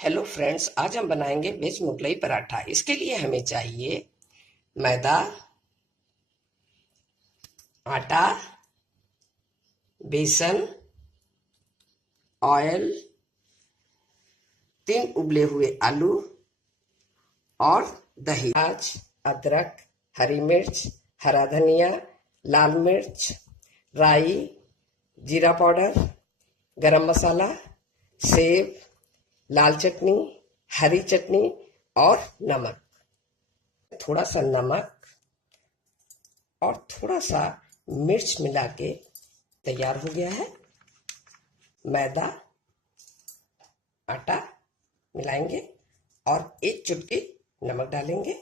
Hello friends, आज हम बनाएंगे वेज मुगलई पराठा। इसके लिए हमें चाहिए मैदा, आटा, बेसन, ऑयल, 3 उबले हुए आलू और दही। प्याज, अदरक, हरी मिर्च, हरा धनिया, लाल मिर्च, राई, जीरा पाउडर, गरम मसाला, सेव, लाल चटनी, हरी चटनी और नमक। थोड़ा सा नमक और थोड़ा सा मिर्च मिला के तैयार हो गया है। मैदा, आटा मिलाएंगे और 1 चुटकी नमक डालेंगे।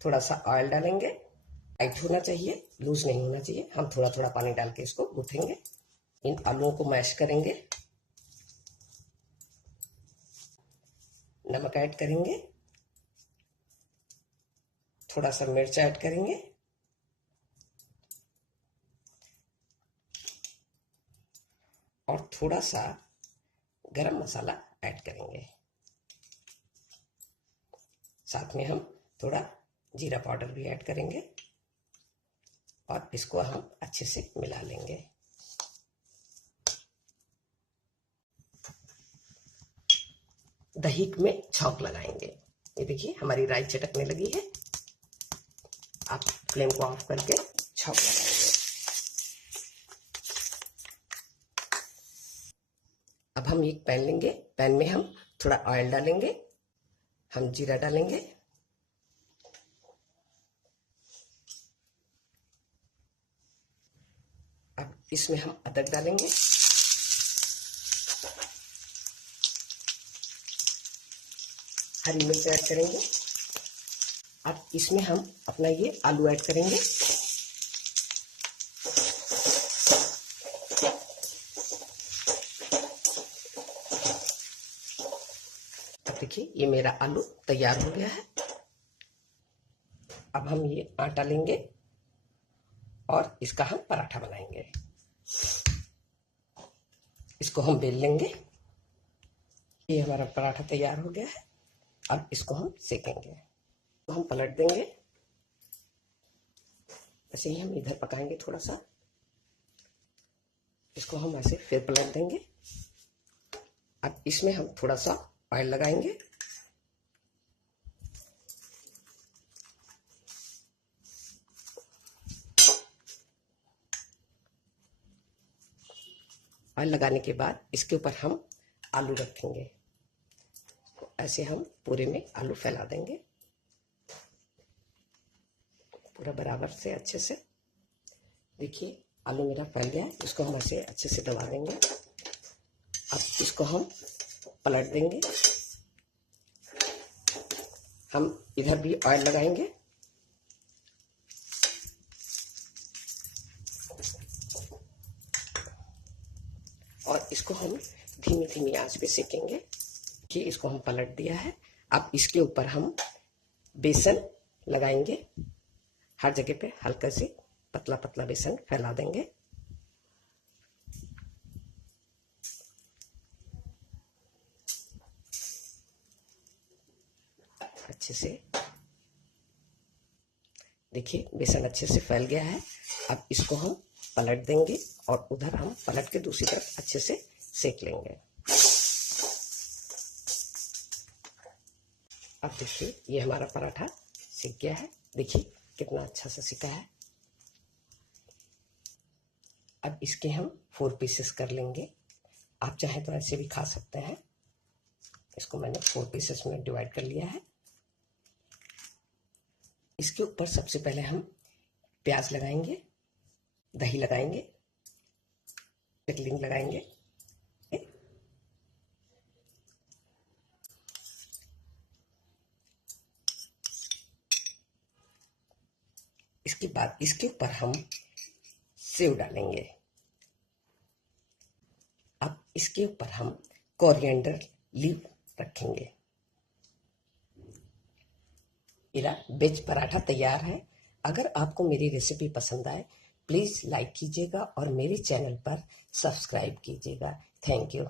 थोड़ा सा ऑयल डालेंगे। टाइट होना चाहिए, लूज नहीं होना चाहिए। हम थोड़ा थोड़ा पानी डाल के इसको गूंथेंगे। इन आलूओं को मैश करेंगे। नमक ऐड करेंगे, थोड़ा सा मिर्च ऐड करेंगे और थोड़ा सा गरम मसाला ऐड करेंगे। साथ में हम थोड़ा जीरा पाउडर भी ऐड करेंगे और इसको हम अच्छे से मिला लेंगे। दही में छौंक लगाएंगे। ये देखिए हमारी राई चटकने लगी है। आप फ्लेम को ऑफ करके छौंक लगाएंगे। अब हम एक पैन लेंगे। पैन में हम थोड़ा ऑयल डालेंगे। हम जीरा डालेंगे, अब इसमें हम अदरक डालेंगे, हरी मिर्च ऐड करेंगे। अब इसमें हम अपना ये आलू ऐड करेंगे। अब देखिए ये मेरा आलू तैयार हो गया है। अब हम ये आटा लेंगे और इसका हम पराठा बनाएंगे। इसको हम बेल लेंगे। ये हमारा पराठा तैयार हो गया है। अब इसको हम सेकेंगे। तो हम पलट देंगे। ऐसे ही हम इधर पकाएंगे थोड़ा सा। इसको हम ऐसे फिर पलट देंगे। अब इसमें हम थोड़ा सा ऑयल लगाएंगे। ऑयल लगाने के बाद इसके ऊपर हम आलू रखेंगे। ऐसे हम पूरे में आलू फैला देंगे, पूरा बराबर से अच्छे से। देखिए आलू मेरा फैल गया है। इसको हम ऐसे अच्छे से दबा देंगे। अब इसको हम पलट देंगे। हम इधर भी ऑयल लगाएंगे और इसको हम धीमी धीमी आंच पे सेकेंगे। कि इसको हम पलट दिया है। अब इसके ऊपर हम बेसन लगाएंगे। हर जगह पे हल्का से पतला पतला बेसन फैला देंगे। अच्छे से देखिए बेसन अच्छे से फैल गया है। अब इसको हम पलट देंगे और उधर हम पलट के दूसरी तरफ अच्छे से सेक लेंगे। अब देखिए ये हमारा पराठा सिक गया है। देखिए कितना अच्छा से सिका है। अब इसके हम 4 पीसेस कर लेंगे। आप चाहें तो ऐसे भी खा सकते हैं। इसको मैंने 4 पीसेस में डिवाइड कर लिया है। इसके ऊपर सबसे पहले हम प्याज लगाएंगे, दही लगाएंगे, पिकलिंग लगाएंगे, इसके बाद इसके ऊपर हम सेव डालेंगे। अब इसके ऊपर हम कोरिएंडर लीफ रखेंगे। मेरा वेज पराठा तैयार है। अगर आपको मेरी रेसिपी पसंद आए प्लीज़ लाइक कीजिएगा और मेरे चैनल पर सब्सक्राइब कीजिएगा। Thank you.